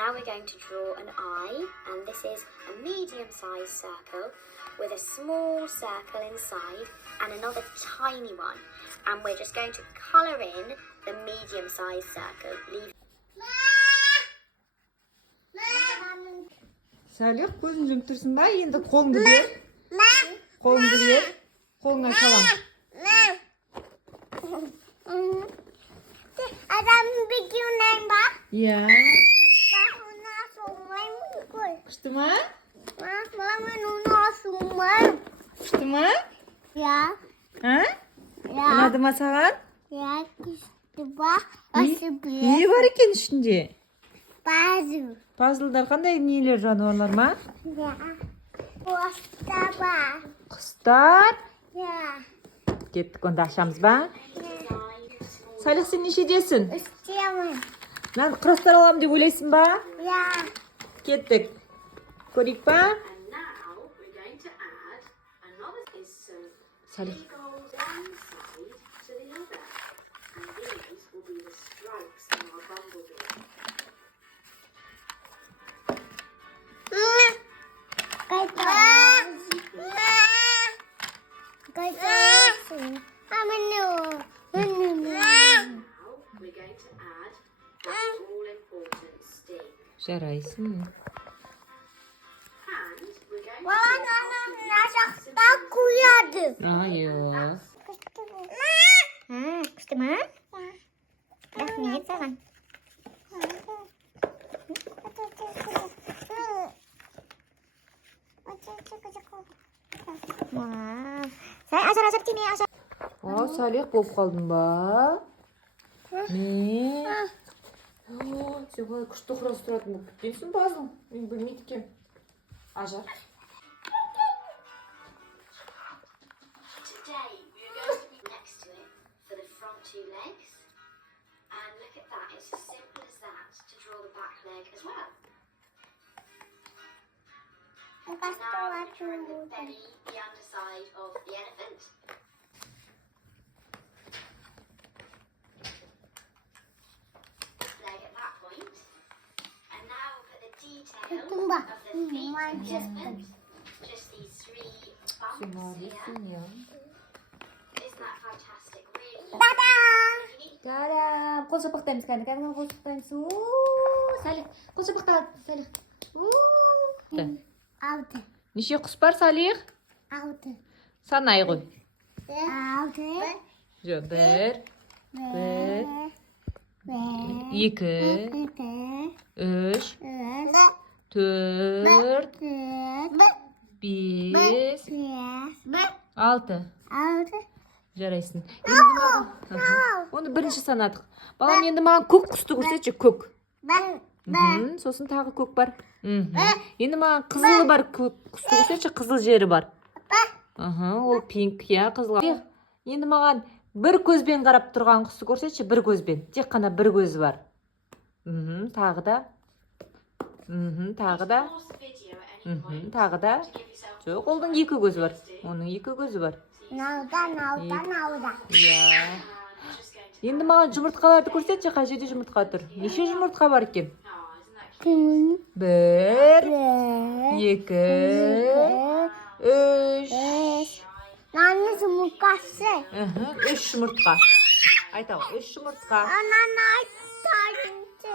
Now we're going to draw an eye, and this is a medium-sized circle with a small circle inside and another tiny one. And we're just going to colour in the medium-sized circle. Salih, көзін жұмып тұрсың ба? Енді қолыңды бер. Қолыңды бер. Қолыңа салам. Adam bikin ba? Ya. Bahuna sumai mukul. Күшті ма? Mama nuna sumai. Күшті ма? Ya. Ha? Ya. Ұнады ма саған? Ya küstü ba. Ası bir. Не бар екен ішінде? Bazı. Пазлдар қандай нелер, жануарлар ма? Ya. Posta ba. Құстар. Ya. Кеттік, онда ашамыз ба? Салих, сен нешедесің? İsteyemem. Мен қырастар аламын деп ойлайсың ба? Ya. Кеттік. Көрейік па? And now we're going to add another Салих. goes one side to the other. And these will be the stripes on our bumblebee. Now we're going to add the all-important sting. Жарайсың. And we're going to Айо. Күшті ма? Рахмет саған. Сәй ажар тиме ажар. Салих, болып қалдың ба? Не? Сен қалай күшті құрастыратын болып кеткенсің пазл? Мен білмейді екем. Ажар. Today we're going to be next to it for the front two legs. And look at that, it's as simple as that to draw the back leg as well. Now we're drawing the belly, the underside of the elephant. Leg at that point. And now we'll put the detail of the feet of the elephant. Just these three bumps here. Isn't that fantastic? Really? Тарам, қол шапақтаймыз, кәдімгі қол шапақтаймыз. Салих, қол шапақта, Салих. Алты. Неше құс бар, Салих? Алты. Санай ғой. Алты. Жо, бір, екі, үш, төрт, бес, алты. Жарайсың. Оны бірінші санадық. Балам, енді маған көк құсты көрсетші, көк. Сосын тағы көк бар. Енді маған қызылы бар, көк құсты көрсетші, қызыл жері бар. Ол пинк, я, қызыл. Енді маған бір көзбен қарап тұрған құсты көрсетші, бір көзбен. Тек қана бір көзі бар. Тағы да. Тағы да. Тағы да. Жоқ, олдың екі көзі бар. Оның екі көзі бар. Науда. Иә. Енді маған жұмыртқаларды көрсетші, қай жерде жұмыртқа тұр. Неше жұмыртқа бар екен? Бір, екі, үш. Наны жұмыртқасы. Үш жұмыртқа. Айтау, үш жұмыртқа. Ананы айтайыншы.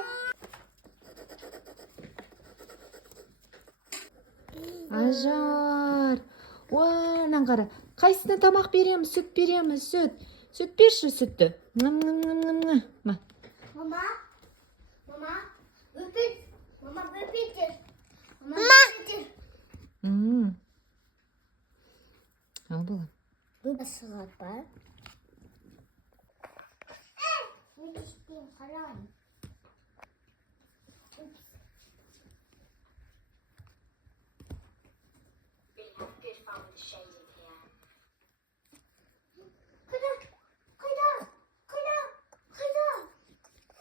Ажар. Уанан қара. Қайсына тамақ береміз, сүт береміз, сүт. Сүт берші, сүтті. Мама, өпет. Мама, өпетір. Ал балам. Басығат бар. Мен іштейм қалайын. Really have good fun with the shading here.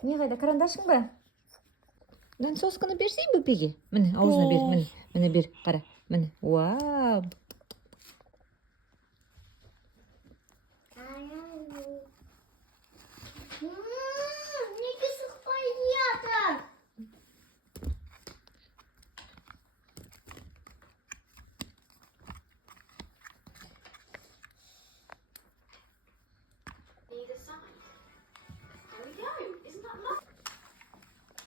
Не қайда, карандашың ба? Мынаны сосканы берсей бөпеге. Міне, аузына бер, міне бер, қара. Міне, вау.